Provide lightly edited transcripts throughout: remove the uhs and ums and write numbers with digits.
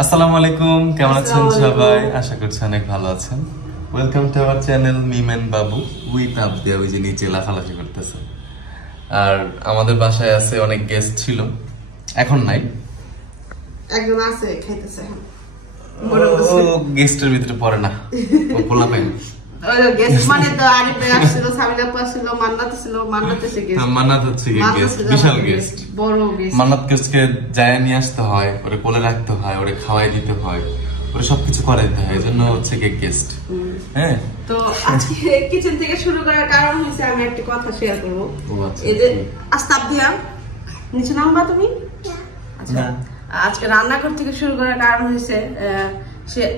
আসসালামু আলাইকুম, কেমন আছেন সবাই? আশা করছি অনেক ভালো আছেন। Welcome to our channel মিমেন Babu with আবদিয়া। ওই যে নিচে লাফালাফি করতেছে। আর আমাদের বাসায় আছে অনেক গেস্ট ছিল, এখন নাই, একজন আছে খাইতেছে। ও গেস্টের ভিতরে পড়ে না, ও পোলা পাই না। ওই গেস্ট মানে তো আরিফ ভাই আসছিল, সাবিনা আপু আসছিল, মান্নাত ছিল। মান্নাত এসে গেস্ট, মান্নাত হচ্ছে গেস্ট, বিশাল গেস্ট, বড় গেস্ট। মান্নাত গেস্টকে যায় নিয়ে আসতে হয়, ওরে কোলে রাখতে হয়, ওরে খাওয়াই দিতে হয়, ওরে সবকিছু করাইতে হয়, এজন্য হচ্ছে গেস্ট। হ্যাঁ, তো আজকে কিচেন থেকে শুরু করার কারণ হচ্ছে আমি একটা কথা শেয়ার করব। এই যে আস্তাবদিয়া নিচে নামবা তুমি। আচ্ছা, আজকে রান্নাঘর থেকে শুরু করার কারণ হয়েছে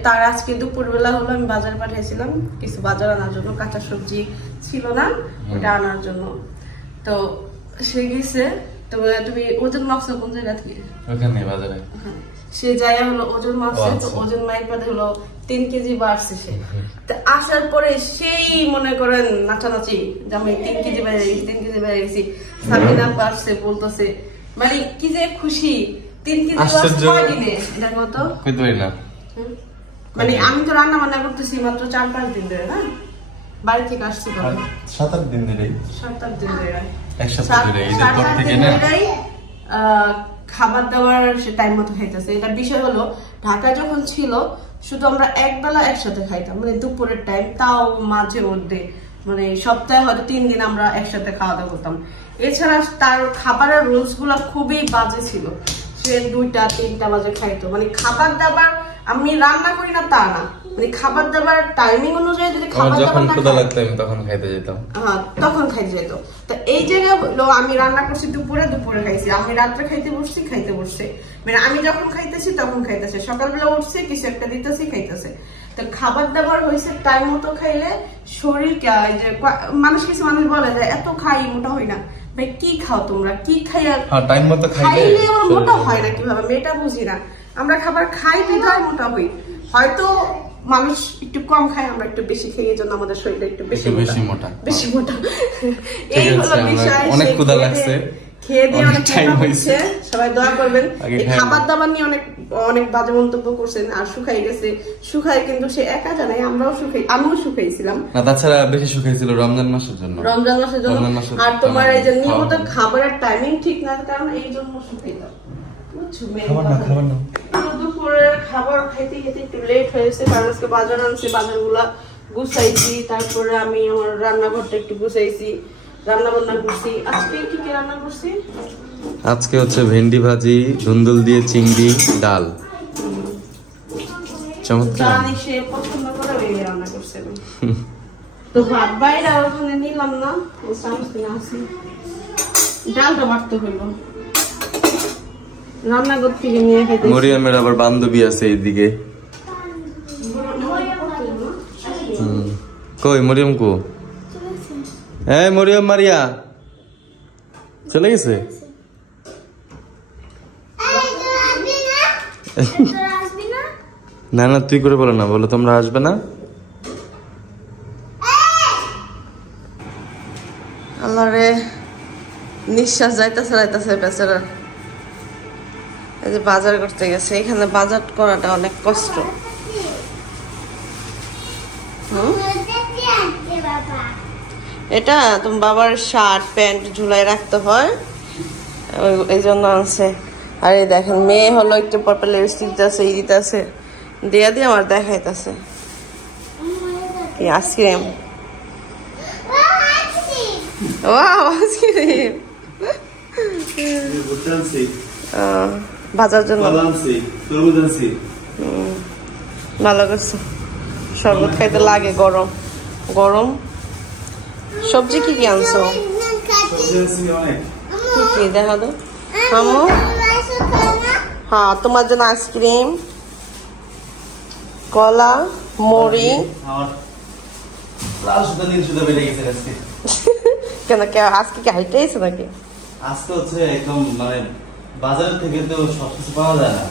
তার আজকে দুপুরবেলা হলো আমি বাজার পাঠিয়েছিলাম কিছু বাজার আনার জন্য, কাঁচা সবজি ছিল না ওটা আনার জন্য। তো সে গেছে, তুমি ওজন মাপছো কোন জায়গা থেকে? ওখানে বাজারে সে জায়গা হলো ওজন মাপছে। তো ওজন মাইপাতে হলো 3 কেজি বাড়ছে সে। তো আসার পরে সেই মনে করেন নাচানাচি যে আমি 3 কেজি বেড়ে গেছি, 3 কেজি বেড়ে গেছি। সাবিনা পারছে বলতেছে মানে কি যে খুশি, 3 কেজি বাড়ছে কয়দিনে দেখো তো। কইতে পারি না, মানে আমি তো রান্না বান্না করতেছি মাত্র 4-5 দিন ধরে, না বাড়ি থেকে আসছি 7-8 দিন ধরে, 7-8 দিন ধরে একসাথে ধরে ঈদের পর থেকে না খাবার দাবার সে টাইম মতো খাইতেছে। এটা বিষয় হলো ঢাকায় যখন ছিল শুধু আমরা একবেলা একসাথে খাইতাম, মানে দুপুরের টাইম, তাও মাঝে মধ্যে মানে সপ্তাহে হয়তো 3 দিন আমরা একসাথে খাওয়া দাওয়া করতাম। এছাড়া তার খাবারের রুলস গুলা খুবই বাজে ছিল। সে 2টা-3টা বাজে খাইতো। মানে খাবার দাবার আমি রান্না করি না তা না, মানে খাবার দাবার টাইমিং অনুযায়ী যদি খাবার যখন ক্ষুধা লাগতো আমি তখন খাইতে যেতাম। হ্যাঁ, তখন খাইতে যেত। তো এই জায়গায় হলো আমি রান্না করছি দুপুরে খাইছি, আমি রাত্রে খাইতে বসছি, মানে আমি যখন খাইতেছি তখন খাইতেছে, সকালবেলা উঠছে কিছু একটা দিতেছি খাইতেছে। তো খাবার দাবার হয়েছে টাইম মতো খাইলে শরীর মানুষ, কিছু মানুষ বলে যে এত খাই মোটা হই না। ভাই কি খাও তোমরা, কি খাইয়া টাইম মতো খাইলে মোটা হয় না কিভাবে আমি এটা বুঝি না। আমরা খাবার খাই বিধায় মোটা হই, হয়তো মানুষ একটু কম খায়, আমরা একটু বেশি খাই, এই জন্য আমাদের শরীরটা একটু বেশি মোটা। এই হলো বিষয়। অনেক ক্ষুধা লাগছে, খেয়ে দিয়ে অনেক টাইম হয়েছে, সবাই দোয়া করবেন। এই খাবার দাবার নিয়ে অনেক বাজে মন্তব্য করছেন। আর শুকাই গেছে, শুকায় কিন্তু সে একা জানাই, আমরাও শুকাই, আমিও শুকাইছিলাম না, তাছাড়া বেশি শুকাইছিল রমজান মাসের জন্য। আর তোমার এই যে নিয়মিত খাবারের টাইমিং ঠিক না কারণ এই জন্য শুকাইতাম। দুপুরের খাবার খাইতে একটু লেট হয়েছে, কারণ আজকে বাজার আনছে, বাজারগুলা গুছাইছি, তারপরে আমি আমার রান্নাঘরটা একটু গুছাইছি, রান্না বান্না করছি। আজকে কি কি রান্না করছি? আজকে হচ্ছে ভেন্ডি ভাজি, ধুন্দুল দিয়ে চিংড়ি, ডাল। চমৎকার, সে পছন্দ করে ওই রান্না করছে। তো ভাত বাইরে ওখানে নিলাম না, ও চামচ কিনে আসি, ডালটা বাড়তে হইলো। রান্নাঘর থেকে নিয়ে খেতে। মরিয়মের আবার বান্ধবী আছে এইদিকে। কই মরিয়ম কো? এই মরিয়ম মারিয়া চলে গেছে। না না, তুই করে বলো না, বলো তোমরা আসবে না। আল্লাহরে নিঃশ্বাস যাইতেছে বেচারা। এই যে বাজার করতে গেছে, এখানে বাজার করাটা অনেক কষ্ট। এটা তোমার বাবার শার্ট প্যান্ট ঝুলাই রাখতে হয়, এই জন্য আনছে। আর এই দেখেন মেয়ে হলো একটু পরপর লিপস্টিক দিতেছে, এই দিতেছে, দিয়ে আমার দেখাইতেছে কি আইসক্রিম। ভাজার জন্য ভালো করছে। শরবত খাইতে লাগে, গরম গরম। সবজি কি কি আনছো? কি কি দেখা দো আম্মু। হ্যাঁ, তোমার জন্য আইসক্রিম, কলা, মুড়ি। কেন আজকে কি হাইটে এসে নাকি? আজকে হচ্ছে একদম মানে বাজার থেকে তো সবকিছু পাওয়া যায় না।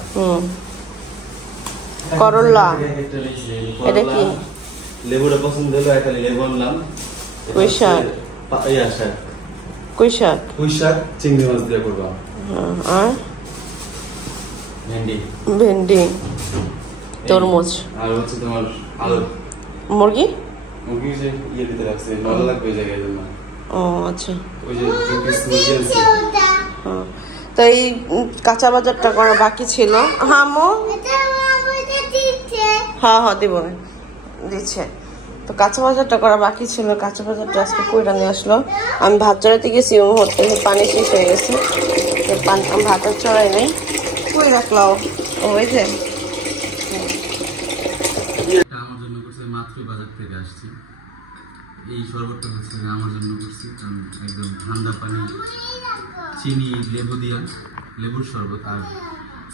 করলা, এটা কি? লেবুটা পছন্দ হলো, একটা লেবু আনলাম। পুঁই শাক, পুঁই শাক চিংড়ি মাছ দিয়ে করবো। আর ভেন্ডি। ভেন্ডি। তরমুজ আর হচ্ছে তোমার আলু মুরগি যে ইয়ে দিতে রাখছে ভালো লাগবে ওই জায়গায় জন্য। ও আচ্ছা ওই যে মুরগি আছে তো এই কাঁচা বাজারটা করা বাকি ছিল। হ্যাঁ মো হ্যাঁ দিব দিচ্ছে। তো কাঁচা বাজারটা করা বাকি ছিল, কাঁচা বাজারটা আজকে কইরা নিয়ে আসলো। আমি ভাত চড়াইতে গেছি ও মুহূর্তে পানি শেষ হয়ে গেছে, আমি ভাত আর চড়াই নাই, কই রাখলাম ওই যে আমার জন্য করছে। মাত্র বাজার থেকে আসছি, এই শরবতটা হচ্ছে আমার জন্য করছি, কারণ একদম ঠান্ডা পানি, চিনি, লেবু দিয়া লেবুর শরবত। আর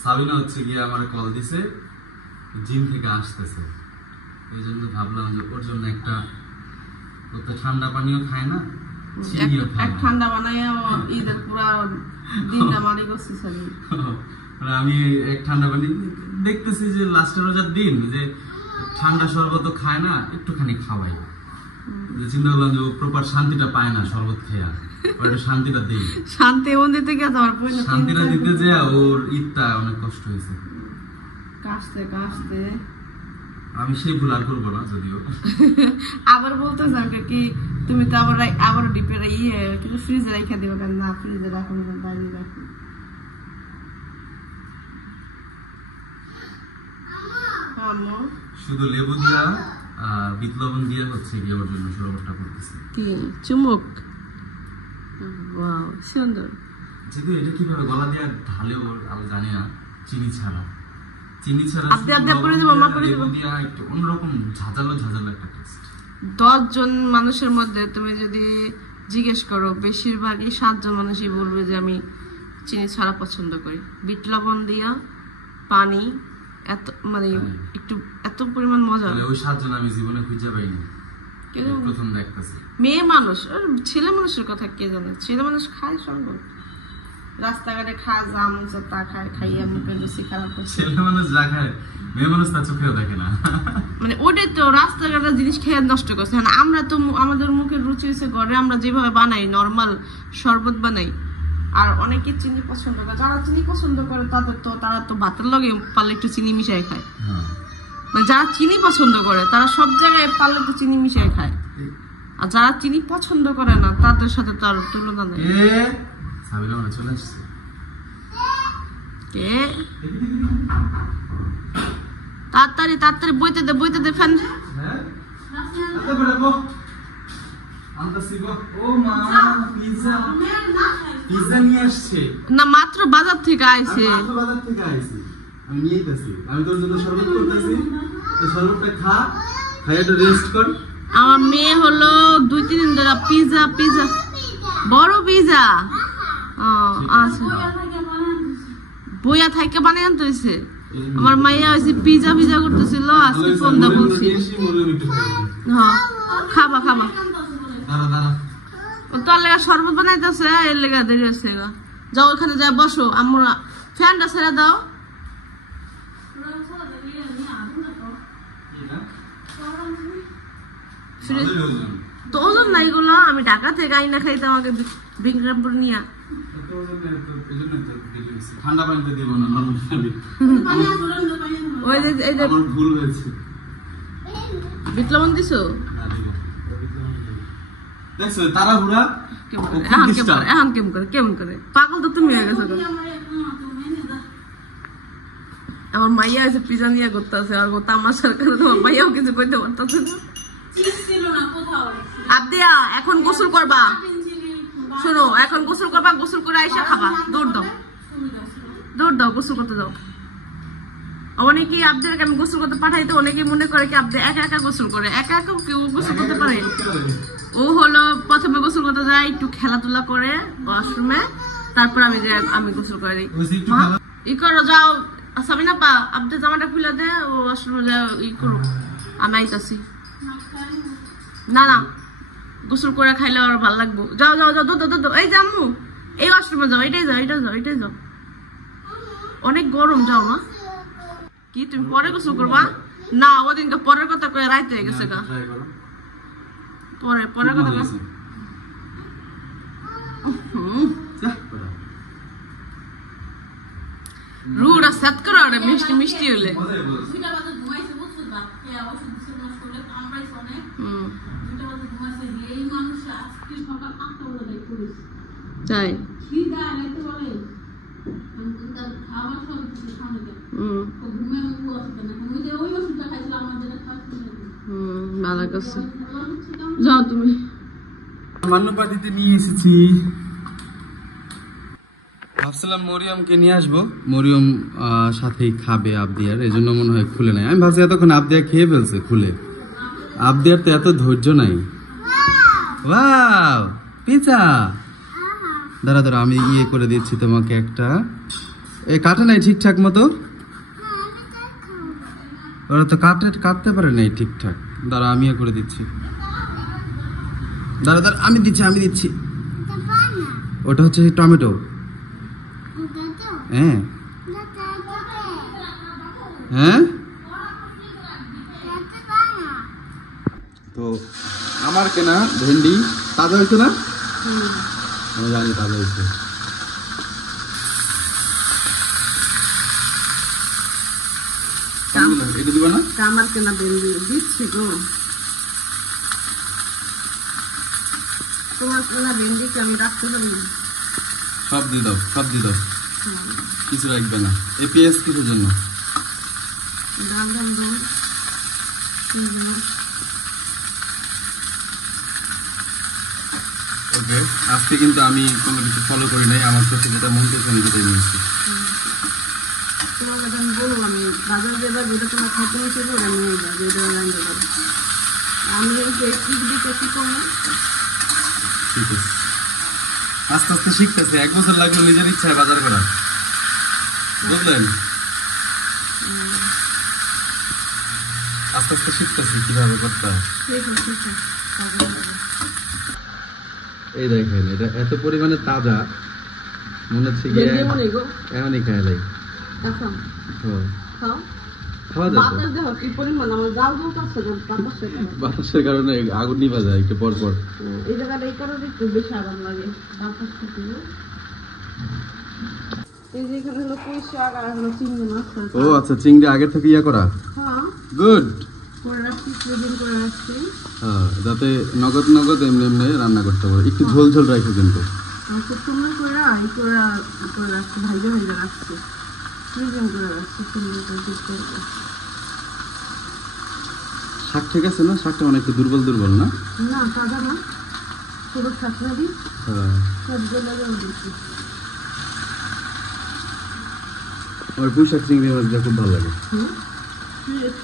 সাবিনা হচ্ছে গিয়ে আমার কল দিছে, জিম থেকে আসতেছে, এই জন্য ভাবলাম যে ওর জন্য একটা, ও তো ঠান্ডা পানিও খায় না, চিনিও খায় না। ঠান্ডা বানাইয়া ঈদের পুরা দিনটা মারি করছি। মানে আমি এক ঠান্ডা পানি দেখতেছি যে লাস্টের রোজার দিন যে ঠান্ডা শরবত খায় না, একটুখানি খাওয়াই। চিন্তা করলাম যে ও প্রপার শান্তিটা পায় না শরবত খেয়া, ওটা শান্তিটা দেই। শান্তি এমন দিতে গেছে আমার শান্তিটা দিতে যে ওর ঈদটা অনেক কষ্ট হয়েছে। কাশতে কাশতে আমি সেই ভুল আর করবো না যদিও। আবার বলতেছে আমাকে কি তুমি তো আবার ডিপে কিন্তু ফ্রিজে রেখে দিবে, কেন না ফ্রিজে রাখুন বাইরে রাখুন। শুধু লেবু দিয়া বিট লবণ দিয়ে হচ্ছে গিয়ে ওর জন্য শরবতটা করতেছি। কি চুমুক, ওয়াও সুন্দর। যেহেতু এটা কিভাবে গলা দিয়ে ঢালে ওর আমি জানি না, চিনি ছাড়া লেবু দিয়া একটু অন্যরকম ঝাঁঝালো একটা টেস্ট। 10 জন মানুষের মধ্যে তুমি যদি জিজ্ঞেস করো, বেশিরভাগই 7 জন মানুষই বলবে যে আমি চিনি ছাড়া পছন্দ করি। বিট লবণ দিয়া পানি এত মানে একটু এত পরিমাণ মজা, ওই 7 জন আমি জীবনে খুঁজে পাইনি, প্রথম দেখতেছি। মেয়ে মানুষ আর ছেলে মানুষের কথা কে জানে? ছেলে মানুষ খায় শরবত, রাস্তাঘাটে খায়, যা মন চায় তা খায়, খাইয়ে মুখের রুচি খারাপ করছে। ছেলে মানুষ যা খায় মেয়ে মানুষ তা চোখেও দেখে না। মানে ওটাই তো রাস্তাঘাটের জিনিস খেয়ে নষ্ট করছে। আমরা তো আমাদের মুখের রুচি হয়েছে ঘরে আমরা যেভাবে বানাই, নর্মাল শরবত বানাই। আর অনেকে চিনি পছন্দ করে, যারা চিনি পছন্দ করে তারা তো ভাতের লগে পারলে একটু চিনি মিশাই খায়। মানে যারা চিনি পছন্দ করে তারা সব জায়গায় পারলে তো চিনি মিশাই খায়, আর যারা চিনি পছন্দ করে না তাদের সাথে তার তুলনা নেই। চলে আসছে কে তাড়াতাড়ি বইতে দে ফ্যান। না মাত্র বাজার থেকে আইছে। আমি নিয়েইতাছি, আমি তোর জন্য শরবত করতেছি, তো শরবতটা খা, খাই একটু রেস্ট কর। আমার মেয়ে হলো 2-3 দিন ধরে পিজা বড় পিজা বইয়া থেকে বানিয়ে আনতে হয়েছে। আমার মাইয়া হয়েছে পিজা করতেছিল, আজকে ফোন দা বলছি। হ্যাঁ খাবা তোর লেগা শরবত বানাইতেছে, এর লেগা দেরি হচ্ছে। যাও ওখানে যাই বসো, আমরা ফ্যানটা ছেড়ে দাও। তো ওজন নাই গুলো, আমি ঢাকা থেকে আইনা খাইতে আমাকে বিক্রমপুর নিয়ে। ঠান্ডা পানিতে দিব না, ওই যে এই যে ভুল হয়েছে। বিট লবণ দিছো? দেখছো তাড়াহুড়া এখন কেমন করে পাগল তো তুমি হয়ে গেছো। আমার মাইয়া আছে পিজা নিয়ে করতে আছে, আর তামাশার কারণে তোমার মাইয়াও কিছু করতে পারতেছে না। আবদিয়া এখন গোসল করবা, শোনো এখন গোসল করবা, গোসল করে আইসা খাবা। দৌড় দাও গোসল করতে দাও। অনেকেই আবদিয়াকে আমি গোসল করতে পাঠাইতে অনেকে মনে করে কি আবদিয়া একা গোসল করে, একা কেউ গোসল করতে পারে? ও হলো প্রথমে গোসল করতে যায়, একটু খেলাধুলা করে ওয়াশরুমে, তারপর আমি গোসল করে দিই। ই করো যাও সাবিনা পা, আবদিয়া জামাটা খুলে দে, ও ওয়াশরুমে যাও ই করো, আমি আইতাছি। না গোসল করে খাইলে আর ভালো লাগবো। যাও দুধ এই যে আম্মু এই ওয়াশরুমে যাও, এটাই যাও অনেক গরম। যাও না কি তুমি পরে গোসল করবা? না ওদিনকে পরের কথা কয়ে রাইতে হয়ে গেছে গা, পরের কথা রুড আছে সাত করে ওটা মিষ্টি মিষ্টি হলে তাই ভালো করছে যাও তুমি মান্নু পার্টিতে নিয়ে এসেছি ভাবছিলাম মরিয়মকে নিয়ে আসবো মরিয়ম সাথেই খাবে আবদিয়ার এই জন্য মনে হয় খুলে নাই আমি ভাবছি এতক্ষণ আবদিয়া খেয়ে ফেলছে খুলে আবদিয়ার তো এত ধৈর্য নাই ওয়াও পিজা দাঁড়া দাঁড়া আমি ইয়ে করে দিচ্ছি তোমাকে একটা কাটে নাই ঠিকঠাক মতো ওরা তো কাটতে পারে নাই ঠিকঠাক দাঁড়া আমি করে দিচ্ছি দাঁড়া দাঁড়া আমি দিচ্ছি ওটা হচ্ছে টমেটো হ্যাঁ হ্যাঁ তো আমার কেনা ভেন্ডি তাজা হয়েছে না আমি জানি তাজা হয়েছে এটা দিব না আমার কেনা ভেন্ডি দিচ্ছি গো তোমার কেনা ভেন্ডিকে আমি রাখতে পারি সব দিয়ে দাও কিছু রাখবে না এই পেঁয়াজ কিছুর জন্য ওকে আজকে কিন্তু আমি কোনো কিছু ফলো করি নাই আমার চোখে যেটা মন চাইছে আমি যেটাই নিয়েছি তোমার কথা আমি বলবো আমি বাজার যেটা যেটা তোমার খাতে নিয়েছি ওটা নিয়ে যাবো যেটা রান্না করবো আমি দিতে কি করবো ঠিক আছে আস্তে আস্তে শিখতেছে 1 বছর লাগলো নিজের ইচ্ছায় বাজার করা বুঝলেন আস্তে আস্তে শিখতেছে কিভাবে করতে হয় এই দেখেন এটা এত পরিমাণে তাজা মনে হচ্ছে কি এমনই খায় লাই খাওয়া যায় বাতাসের কারণে আগুন নিভা যায় একটু পর পর এই জায়গাটা এই কারণে একটু বেশি আরাম লাগে বাতাস থেকে এই যে এখানে হলো পুঁই শাক আর হলো চিংড়ি মাছ ও আচ্ছা চিংড়ি আগের থেকে ইয়া করা হ্যাঁ গুড করে রাখছি ফ্রিজিং করে রাখছি হ্যাঁ যাতে নগদ এমনি রান্না করতে পারে একটু ঝোল ঝোল রাখো কিন্তু খুব সুন্দর করে করে রাখছি ভাইজা রাখছি ফ্রিজিং করে রাখছি শাক ঠিক আছে না শাকটা অনেকটা দুর্বল না না তাজা না পুরো শাক রেডি হ্যাঁ সবজি লাগাও দিচ্ছি আমার পুঁই শাক চিংড়ি মাছটা খুব ভালো লাগে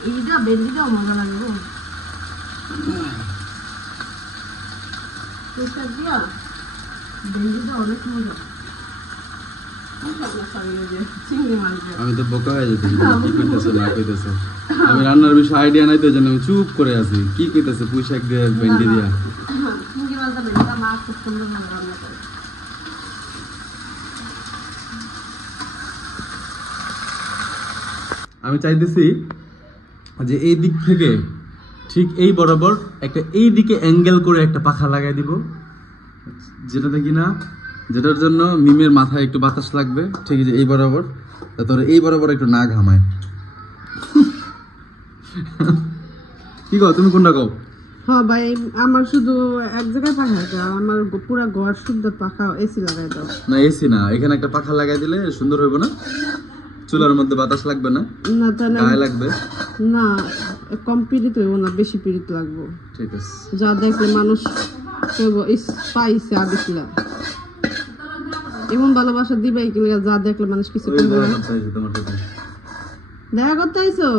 এইটা বেন্ডিটাও মজা লাগে গো পুঁই শাক দিয়া বেন্ডিটা অনেক মজা আমি তো বোকা হয়ে যেতে কি কইতেছে না কইতেছে আমি রান্নার বিষয়ে আইডিয়া নাই তো জন্য আমি চুপ করে আছি কি কইতেছে পুঁই শাক দিয়ে ভেন্ডি দিয়া চিংড়ি মাছটা বেন্ডিটা মা খুব সুন্দর রান্না করে আমি চাইতেছি যে এই দিক থেকে ঠিক এই বরাবর একটা এই দিকে অ্যাঙ্গেল করে একটা পাখা লাগাই দিব যেটার জন্য মিমের মাথায় একটু বাতাস লাগবে ঠিক আছে এই বরাবর তারপরে এই বরাবর একটু না ঘামায় কি কও তুমি কোনটা কও হ্যাঁ ভাই আমার শুধু এক জায়গায় পাখা আছে আমার পুরো ঘর শুদ্ধ পাখা এসি লাগাই দাও না এসি না এখানে একটা পাখা লাগাই দিলে সুন্দর হইব না চুলার মধ্যে বাতাস লাগবে না না তাহলে গায়ে লাগবে না কম পীড়িত হইব না বেশি পীড়িত লাগবে ঠিক আছে যা দেখলে মানুষ কইব পাইছে আদিছিলা এমন ভালোবাসা দিবাই কি যা দেখলে মানুষ কিছু কইবে দেখা করতে আইছো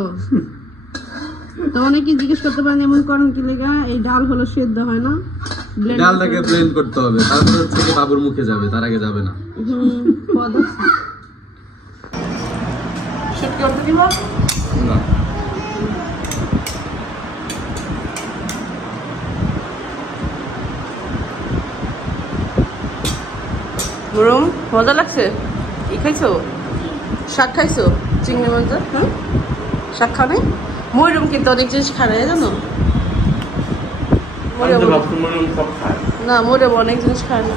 তো অনেকে জিজ্ঞেস করতে পারেন এমন করেন কি লেগা এই ডাল হলো সেদ্ধ হয় না ডালটাকে ব্লেন্ড করতে হবে তারপর হচ্ছে বাবুর মুখে যাবে তার আগে যাবে না পদ শুট করতে দিব না মুরুম মজা লাগছে কি খাইছো শাক খাইছো চিংড়ি মাছ হ্যাঁ শাক খাবে ময়ূরম কিন্তু অনেক জিনিস খায় না জানো না ময়ূরম অনেক জিনিস খায় না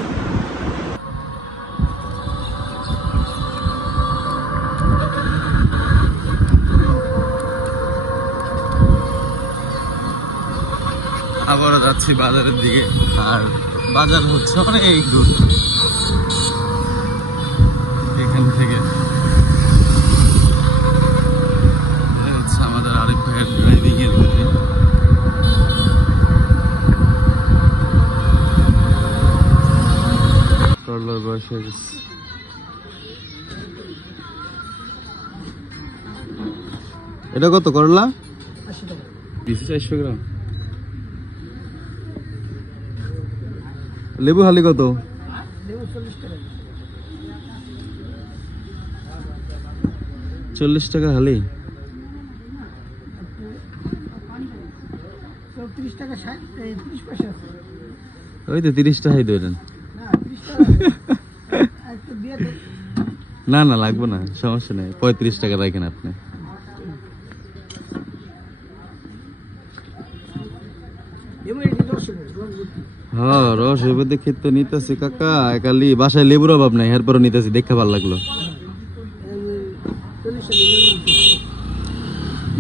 আবারও যাচ্ছি বাজারের দিকে, আর বাজার হচ্ছে অনেক দূর এখান থেকে। হচ্ছে আমাদের আরেক ভাইয়ের ড্রাইভিং এর গাড়ি। করলার বয়স হয়ে গেছে। এটা কত করলা? 400 গ্রাম। লেবু হালি কত? 40 টাকা হালি। 30 টাকা 30 পয়সা। ওই তো 30 টাকাই ধরেন। না না লাগবে না, সমস্যা নেই, 35 টাকা রাখেন আপনি। হ্যাঁ রস এবার দেখে তো নিতেছি কাকা, একালি বাসায় লেবুর অভাব নাই, এরপরও নিতেছি, দেখে ভালো লাগলো।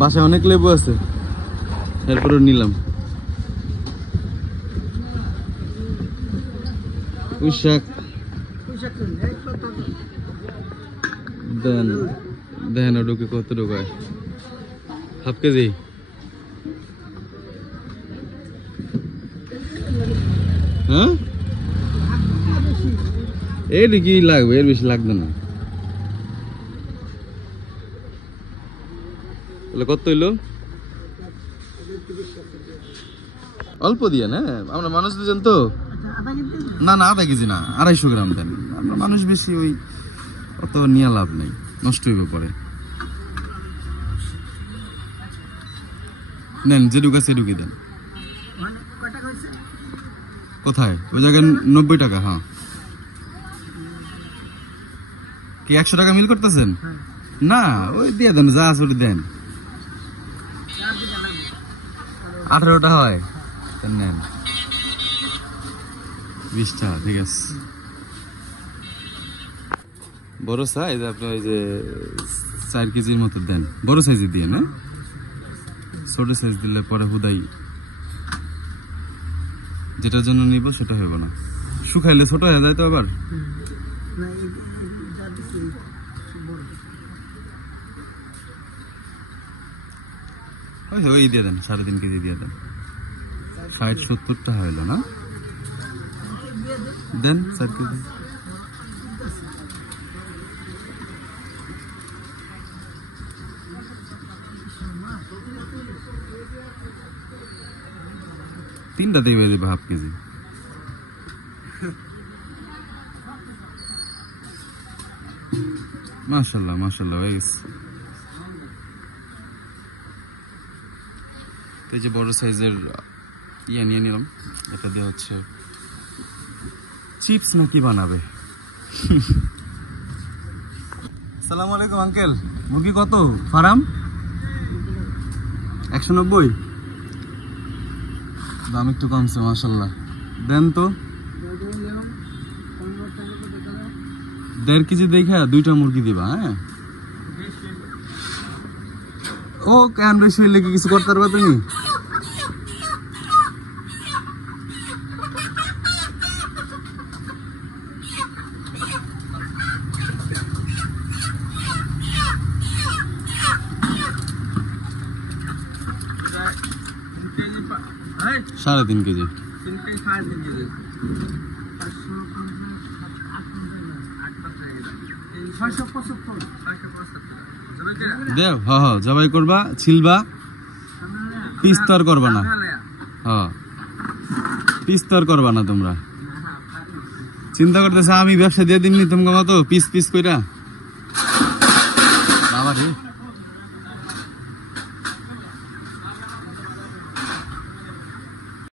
বাসায় অনেক লেবু আছে, এরপরও নিলাম। পুঁইশাক দেন, দেন ওটুকে কত ঢোকায়? Half KG. হ্যাঁ এর কি লাগবে, এর বেশি লাগবে না। তাহলে কত হইলো? অল্প দিয়ে না, আমরা মানুষ দুজন তো। না না আধা কেজি না, 250 গ্রাম দেন। আমরা মানুষ বেশি, ওই অত নিয়ে লাভ নেই, নষ্ট হইবে পরে। নেন যেটুকু আছে সেটুকুই দেন। কোথায়? ওই জায়গায় 90 টাকা। হ্যাঁ কি 100 টাকা মিল করতেছেন? না ওই দিয়ে দেন, যা আছে ওটা দেন। 18টা হয়, নেন 20 টাকা, ঠিক আছে। বড় সাইজ আপনি ওই যে 4 কেজির মতো দেন, বড় সাইজে দিয়ে না, ছোট সাইজ দিলে পরে হুদাই যেটার জন্য নিব সেটা হইব না, শুকাইলে ছোট হয়ে যায় তো আবার। ওই দিয়ে দেন, 3.5 কেজি দিয়ে দেন। 60-70টা হইলো না, দেন 4 কেজি। তিনটা দিয়ে দেবে হাফ কেজি। মাশাআল্লাহ মাশাআল্লাহ হয়ে গেছে। এই যে বড় সাইজের ইয়ে নিয়ে নিলাম, এটা দিয়ে হচ্ছে চিপস নাকি বানাবে। আসসালামু আলাইকুম আঙ্কেল, মুরগি কত ফার্ম? 190। দাম একটু কমছে মাশাআল্লাহ, দেন তো। 1.5 কেজি দেখা 2টা মুরগি দিবা। হ্যাঁ ও কেন বেশি হইলে কি কিছু করতে পারবা তুমি? সাড়ে 3 কেজি। দেও হ্যাঁ হ্যাঁ জবাই করবা, ছিলবা, পিস তর করবা না। হ্যাঁ পিস তর করবা না তোমরা। চিন্তা করতেছে আমি ব্যবসা দিয়ে দিননি তোমাকে মতো পিস পিস কইরা। বাবা রে